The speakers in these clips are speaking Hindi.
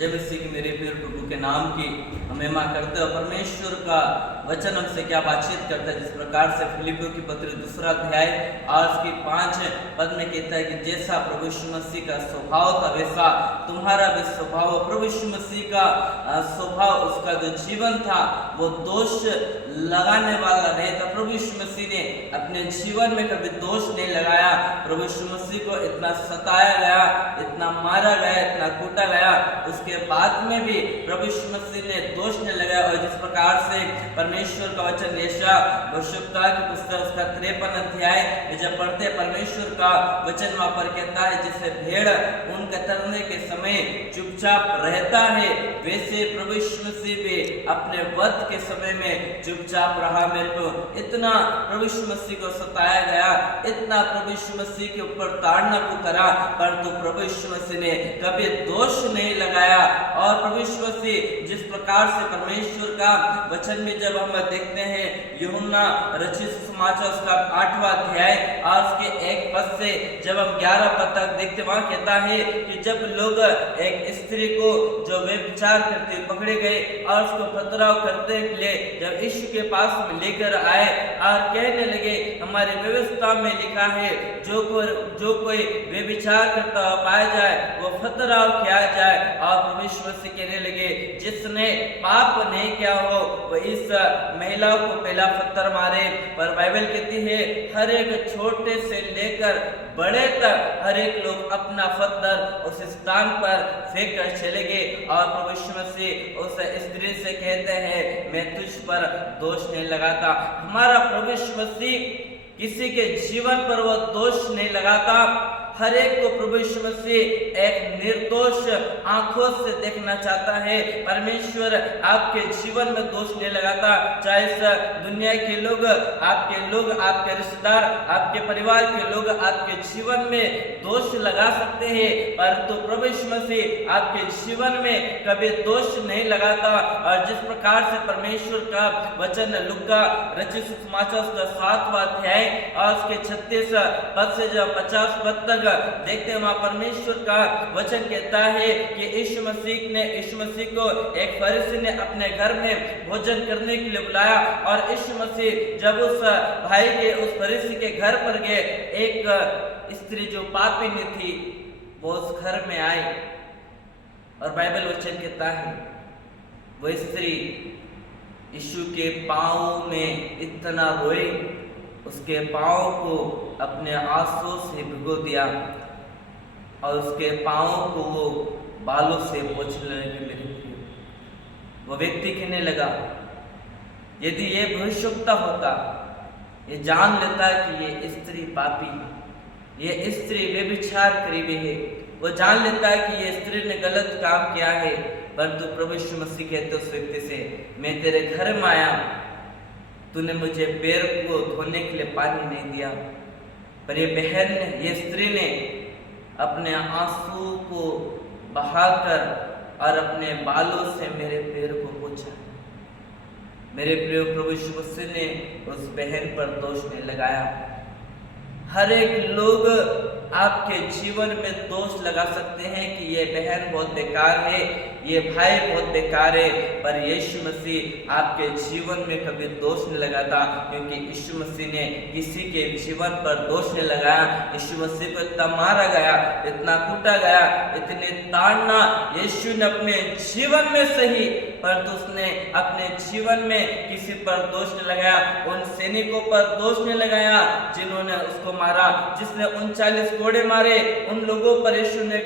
जब इसी की मेरे प्रिय प्रभु के नाम की हम महिमा करते हो। परमेश्वर का वचन हमसे क्या बातचीत करता है, जिस प्रकार से फिलिपियों की पत्री 2 अध्याय आज की 5 पद में कहता है कि जैसा प्रभु यीशु मसीह का स्वभाव था वैसा तुम्हारा भी स्वभाव। प्रभु यीशु मसीह का स्वभाव, उसका जो जीवन था वो दोष लगाने वाला नहीं था। प्रभु यीशु मसीह ने अपने जीवन में कभी दोष नहीं लगाया। प्रभु यीशु मसीह को इतना सताया गया, इतना मारा गया, इतना कूटा गया, उसके बाद में भी प्रभु यीशु मसीह ने दोष नहीं लगाया। और जिस प्रकार से परमेश्वर का वचन यशायाह भविष्यवक्ता की पुस्तक उसका 53 अध्याय जब पढ़ते परमेश्वर का वचन वहां पर कहता है जैसे भेड़ ऊन कतरने के समय चुपचाप रहता है, वैसे प्रभु यीशु मसीह भी अपने वध के समय में चुपचाप रहा। मेरे को इतना प्रभु यीशु मसीह को सताया गया, इतना प्रभु यीशु मसीह के ऊपर ताड़ना को करा, परंतु प्रभु यीशु मसीह ने कभी दोष नहीं लगाया। और प्रभु यीशु मसीह जिस प्रकार से परमेश्वर का वचन में जब हम देखते हैं यूहन्ना रचित सुसमाचार उसका 8वां अध्याय और उसके 1 पद से जब हम 11 पद तक देखते, वहां कहता है कि जब लोग एक स्त्री को जो व्यभिचार करते पकड़े गए और उसको पथराव करते लिए जब यीशु के पास में लेकर आए और कहने लगे हमारी व्यवस्था में लिखा है जो कोई व्यभिचार करता हुआ पाया जाए वो पथराव किया जाए। और प्रभु यीशु मसीह कहने लगे जिसने पाप नहीं किया हो वो इस महिला को पहला पत्थर मारे। पर बाइबल कहती है हर एक छोटे से लेकर बड़े तक हर एक लोग अपना पत्थर उस स्थान पर फेंक कर चले गए। और प्रभु यीशु मसीह उस स्त्री से कहते हैं मैं तुझ पर दोष नहीं लगाता। हमारा प्रभु यीशु मसीह किसी के जीवन पर वो दोष नहीं लगाता। हर एक को प्रभु यीशु मसीह एक निर्दोष आंखों से देखना चाहता है। परमेश्वर आपके जीवन में दोष नहीं लगाता। चाहे इस दुनिया के लोग, आपके रिश्तेदार, आपके परिवार के लोग आपके जीवन में दोष लगा सकते हैं, परंतु प्रभु यीशु मसीह आपके जीवन में कभी दोष नहीं लगाता। और जिस प्रकार से परमेश्वर का वचन लूका रचित सुसमाचार का 7वां अध्याय और उसके 36 पद से जब 50 पद तक देखते हैं, वहां परमेश्वर का वचन कहता है कि यीशु मसीह को एक फरीसी ने अपने घर में भोजन करने के लिए बुलाया। और यीशु मसीह जब उस भाई के उस फरीसी के घर पर गए, एक स्त्री जो पापिनी थी वो उस घर में आई और बाइबल वचन कहता है वो स्त्री यीशु के पांव में इतना रोई, उसके पांव को अपने आंसू से भिगो दिया और उसके पांव को वो बालों से पोंछने लगी। वो व्यक्ति कहने लगा यदि ये भविष्यवक्ता होता, ये जान लेता कि ये स्त्री पापी, ये स्त्री व्यभिचार करी हुई है, वो जान लेता है कि ये स्त्री ने गलत काम किया है, परंतु प्रभु यीशु मसीह कहते उस व्यक्ति से मैं तेरे घर में आया, तूने मुझे पैर को धोने के लिए पानी नहीं दिया। पर ये बहन ने, ये स्त्री ने अपने आंसू को बहाकर और अपने बालों से मेरे पैर को पोंछा। मेरे प्रिय प्रभु यीशु मसीह ने उस बहन पर दोष नहीं लगाया। हर एक लोग आपके जीवन में दोष लगा सकते हैं कि ये बहन बहुत बेकार है, ये भाई बहुत बेकार है, पर यीशु मसीह आपके जीवन में कभी दोष नहीं लगाता, क्योंकि यीशु मसीह ने किसी के जीवन पर दोष नहीं लगाया। यीशु मसीह को इतना मारा गया, इतना कूटा गया, इतने ताड़ना यीशु ने अपने जीवन में सही, परंतु उसने अपने जीवन में किसी पर दोष नहीं लगाया। उन सैनिकों पर दोष नहीं लगाया जिन्होंने उसको मारा, जिसने 39 कोड़े मारे उन लोगों पर यीशु ने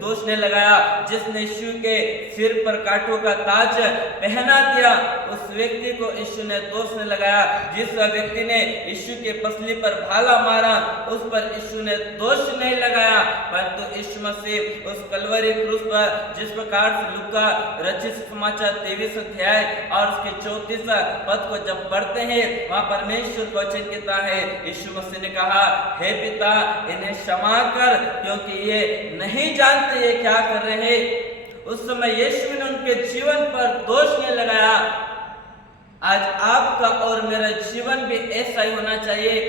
दोष नहीं लगाया। जिसने यीशु के सिर पर कांटों का ताज पहना दिया उस व्यक्ति को यीशु ने दोष नहीं लगाया। जिस व्यक्ति ने यीशु के पसली पर भाला मारा उस पर यीशु ने दोष नहीं लगाया, परंतु यीशु मसीह उस कलवरी क्रूस पर जिस प्रकार से लूका रचित सुसमाचार 23 अध्याय और उसके 34 पद को जब पढ़ते हैं, वहां परमेश्वर का वचन कहता है यीशु मसीह ने कहा हे पिता इन्हें क्षमा कर क्योंकि ये नहीं जानते ये क्या कर रहे हैं। उस समय यीशु ने उनके जीवन पर दोष नहीं लगाया। आज आपका और मेरा जीवन भी ऐसा ही होना चाहिए।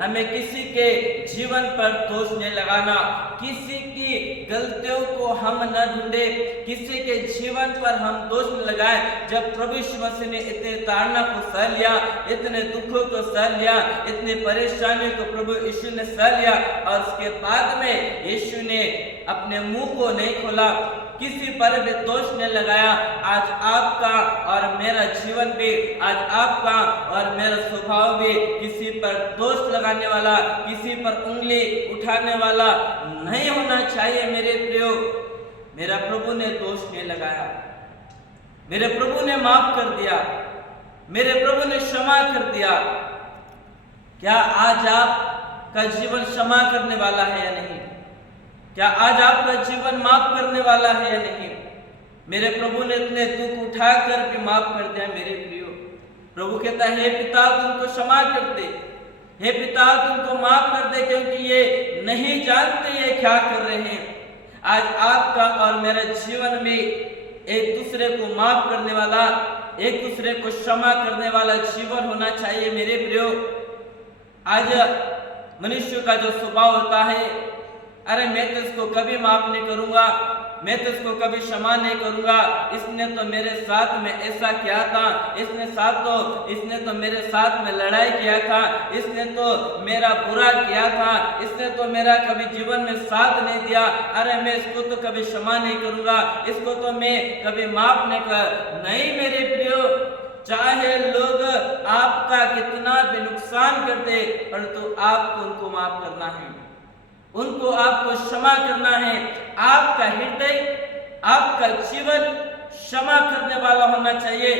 हमें किसी के जीवन पर दोष नहीं लगाना, किसी की गलतियों को हम न ढूंढे, किसी के जीवन पर हम दोष न लगाए। जब प्रभु यीशु मसीह ने इतने ताड़ना को सह लिया, इतने दुखों को सह लिया, इतनी परेशानियों को प्रभु यीशु ने सह लिया और उसके बाद में यीशु ने अपने मुंह को नहीं खोला, किसी पर भी दोष नहीं लगाया। आज आपका और मेरा जीवन भी, आज आपका और मेरा स्वभाव भी किसी पर दोष लगाने वाला, किसी पर उंगली उठाने वाला नहीं होना चाहिए। मेरे प्रियो, मेरा प्रभु ने दोष नहीं लगाया, मेरे प्रभु ने माफ कर दिया, मेरे प्रभु ने क्षमा कर दिया। क्या आज आपका जीवन क्षमा करने वाला है या नहीं? क्या आज आपका जीवन माफ करने वाला है या नहीं? मेरे प्रभु ने इतने दुख उठाकर भी माफ कर दिया। मेरे प्रियो, प्रभु कहता है, हे पिता तुमको क्षमा कर दे, हे पिता तुमको माफ कर दे, क्योंकि ये नहीं जानते ये क्या कर रहे हैं। आज आपका और मेरा जीवन में एक दूसरे को माफ करने वाला, एक दूसरे को क्षमा करने वाला जीवन होना चाहिए। मेरे प्रियो, आज मनुष्य का जो स्वभाव होता है, अरे मैं तो इसको कभी माफ नहीं करूंगा, मैं तो इसको कभी क्षमा नहीं करूंगा, इसने तो मेरे साथ में ऐसा किया था, इसने तो मेरे साथ में लड़ाई किया था, इसने तो मेरा बुरा किया था, इसने तो मेरा कभी जीवन में साथ नहीं दिया, अरे मैं इसको तो कभी क्षमा नहीं करूंगा, इसको तो मैं कभी माफ नहीं कर। नहीं मेरे प्रियो, चाहे लोग आपका कितना भी नुकसान कर दे, परंतु आपको उनको माफ करना है, उनको आपको क्षमा करना है। आपका हृदय, आपका जीवन क्षमा करने वाला होना चाहिए,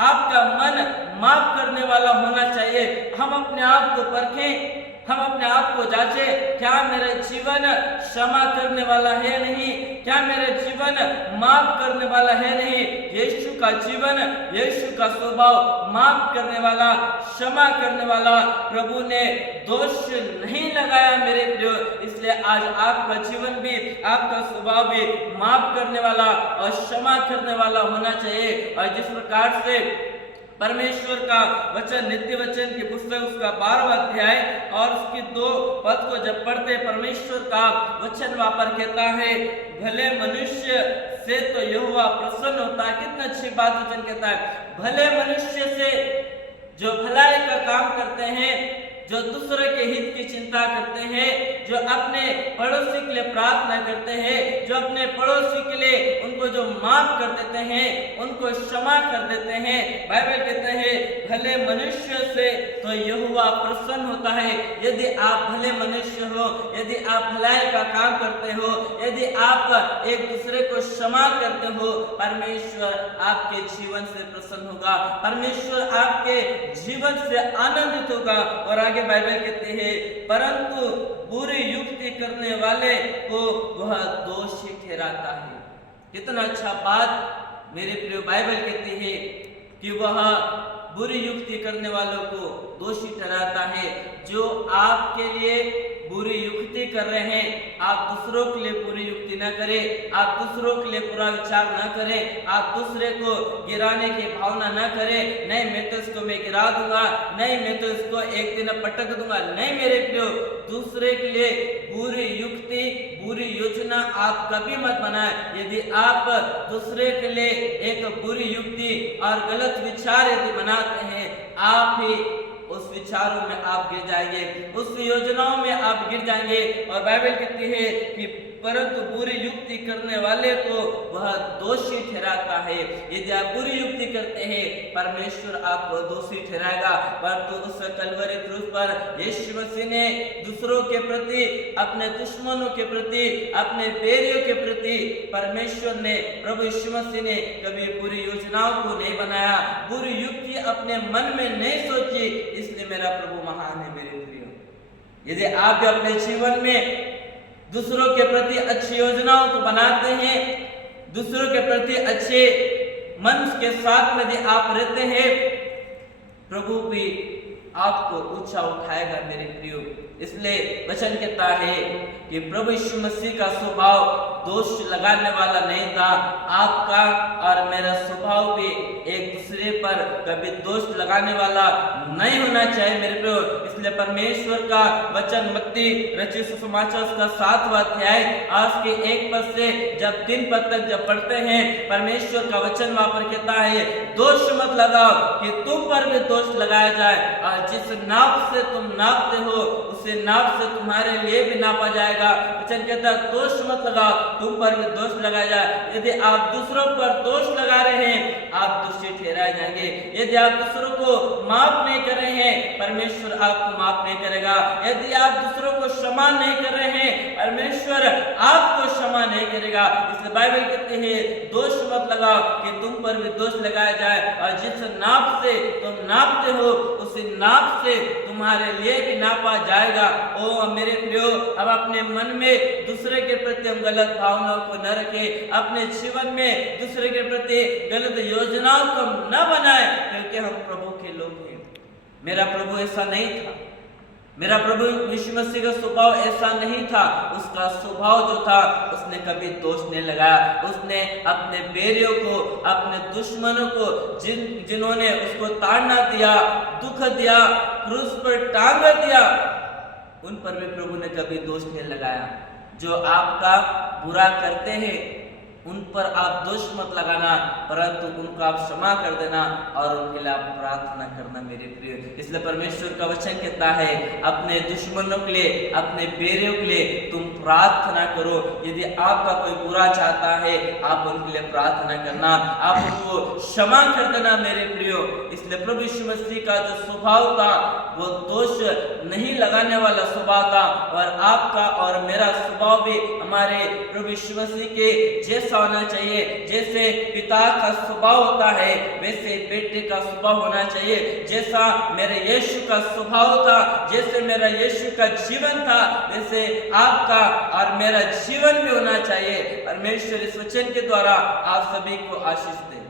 आपका मन माफ करने वाला होना चाहिए। हम अपने आप को परखें, हम अपने आप को जांचें, क्या मेरा जीवन क्षमा करने वाला है नहीं? क्या मेरा जीवन माफ करने वाला है नहीं? यीशु का जीवन, यीशु का स्वभाव माफ करने वाला, क्षमा करने वाला। प्रभु ने दोष नहीं लगाया मेरे प्रियो, इसलिए आज आपका जीवन भी, आपका स्वभाव भी माफ करने वाला और क्षमा करने वाला होना चाहिए। और जिस प्रकार से परमेश्वर का वचन, नित्य वचन की पुस्तक उसका 12वां अध्याय और उसकी 2 पद को जब पढ़ते, परमेश्वर का वचन वहां पर कहता है, भले मनुष्य से तो यहोवा प्रसन्न होता है। कितना अच्छी बात वचन कहता है, भले मनुष्य से, जो भलाई का काम करते हैं, जो दूसरे के हित की चिंता करते हैं, जो अपने पड़ोसी के लिए प्रार्थना करते हैं, जो अपने पड़ोसी के लिए उनको जो माफ कर देते हैं, उनको क्षमा कर देते हैं। बाइबल कहते हैं, भले मनुष्य से तो यहोवा प्रसन्न होता है। यदि आप भले मनुष्य हो, यदि आप भलाई का काम करते हो, यदि आप एक दूसरे को क्षमा करते हो, परमेश्वर आपके जीवन से प्रसन्न होगा, परमेश्वर आपके जीवन से आनंदित होगा। और आगे बाइबल कहते हैं, परंतु बुरी युक्ति करने वाले को वह दोषी ठहराता है। कितना अच्छा बात मेरे प्रिय, बाइबल कहती है कि वह बुरी युक्ति करने वालों को दोषी ठहराता है। जो आपके लिए बुरी युक्ति कर रहे हैं, आप दूसरों के लिए बुरी युक्ति न करें, आप दूसरों के लिए बुरा विचार न करें, आप दूसरे को गिराने की भावना न करें। नहीं मैं तो इसको मैं गिरा दूंगा, नहीं मैं तो इसको एक दिन पटक दूंगा। नहीं मेरे प्रियो, दूसरे के लिए बुरी युक्ति, बुरी योजना आप कभी मत बनाएं। यदि आप दूसरे के लिए एक बुरी युक्ति और गलत विचार यदि बनाते हैं, आप ही उस विचारों में आप गिर जाएंगे, उस योजनाओं में आप गिर जाएंगे। और बाइबल कहती है कि परंतु बुरी युक्ति करने वाले को वह दोषी ठहराता है। यदि आप बुरी युक्ति करते हैं, परमेश्वर आपको दोषी ठहराएगा। परंतु उस कलवरी क्रूस पर यीशु मसीह ने दूसरों के प्रति, अपने दुश्मनों के प्रति, अपने बैरियों के प्रति, परमेश्वर ने, प्रभु यीशु मसीह ने कभी बुरी योजनाओं को नहीं बनाया, बुरी युक्ति अपने मन में नहीं सोची। इसलिए मेरा प्रभु महान है मेरे प्रियो। यदि आप भी अपने जीवन में दूसरों के प्रति अच्छी योजनाओं को बनाते हैं, दूसरों के प्रति अच्छे मन के साथ में यदि आप रहते हैं, प्रभु भी आपको ऊंचा उठाएगा मेरे प्रियो। इसलिए वचन कहता है कि प्रभु यीशु मसीह का स्वभाव दोष लगाने वाला नहीं था। आपका और मेरा स्वभाव भी एक दूसरे पर कभी दोष लगाने वाला नहीं होना चाहिए मेरे प्रियो। इसलिए परमेश्वर का वचन मत्ती रचित सुसमाचार उसका 7वां अध्याय आज के 1 पद से जब 3 पद तक जब पढ़ते हैं, परमेश्वर का वचन वहां पर कहता है, दोष मत लगाओ कि तुम पर भी दोष लगाया जाए, और जिस नाप से तुम नापते हो उसे नाप से तुम्हारे लिए भी नापा जाएगा। वचन कहता है दोष मत लगाओ, तुम पर भी दोष लगाया जाए। यदि आप दूसरों पर दोष लगा रहे हैं, आप दोषी ठहराए जाएंगे। यदि आप दूसरों को माफ नहीं कर रहे हैं, परमेश्वर आपको माफ नहीं करेगा। यदि आप दूसरों को क्षमा नहीं कर रहे हैं, परमेश्वर आपको क्षमा नहीं करेगा। इसलिए बाइबल कहती है दोष मत लगाओ कि तुम पर भी दोष लगाया जाए, और जिस नाप से तुम नापते हो उसी नाप से तुम्हारे लिए भी नापा जाएगा। ओ मेरे प्रियो, अब अपने मन में दूसरे के प्रति हम गलत भावनाओं को न रखें, अपने जीवन में दूसरे के प्रति गलत योजनाओं को न बनाए, क्योंकि हम प्रभु के लोग हैं। मेरा प्रभु ऐसा नहीं था, मेरा प्रभु यीशु मसीह का स्वभाव ऐसा नहीं था। उसका स्वभाव जो था, उसने कभी दोष नहीं लगाया। उसने अपने बैरियों को, अपने दुश्मनों को, जिन्होंने उसको ताड़ना दिया, दुख दिया, क्रूस पर टांग दिया, उन पर भी प्रभु ने कभी दोष नहीं लगाया। जो आपका बुरा करते हैं उन पर आप दोष मत लगाना, परंतु उनको आप क्षमा कर देना और उनके लिए आप प्रार्थना करना मेरे प्रिय। इसलिए परमेश्वर का वचन कहता है अपने दुश्मनों के लिए, अपने बैरियों के लिए तुम प्रार्थना करो। यदि आपका कोई बुरा चाहता है, आप उनके लिए प्रार्थना करना, आप उनको क्षमा कर देना मेरे प्रियो। इसलिए प्रभु यीशु मसीह का जो स्वभाव था वो दोष नहीं लगाने वाला स्वभाव था, और आपका और मेरा स्वभाव भी हमारे प्रभु यीशु मसीह के जैसा होना चाहिए। जैसे पिता का स्वभाव होता है वैसे बेटे का स्वभाव होना चाहिए। जैसा मेरे यीशु का स्वभाव था, जैसे मेरा यीशु का जीवन था, वैसे आपका और मेरा जीवन भी होना चाहिए। परमेश्वर इस वचन के द्वारा आप सभी को आशीष दे।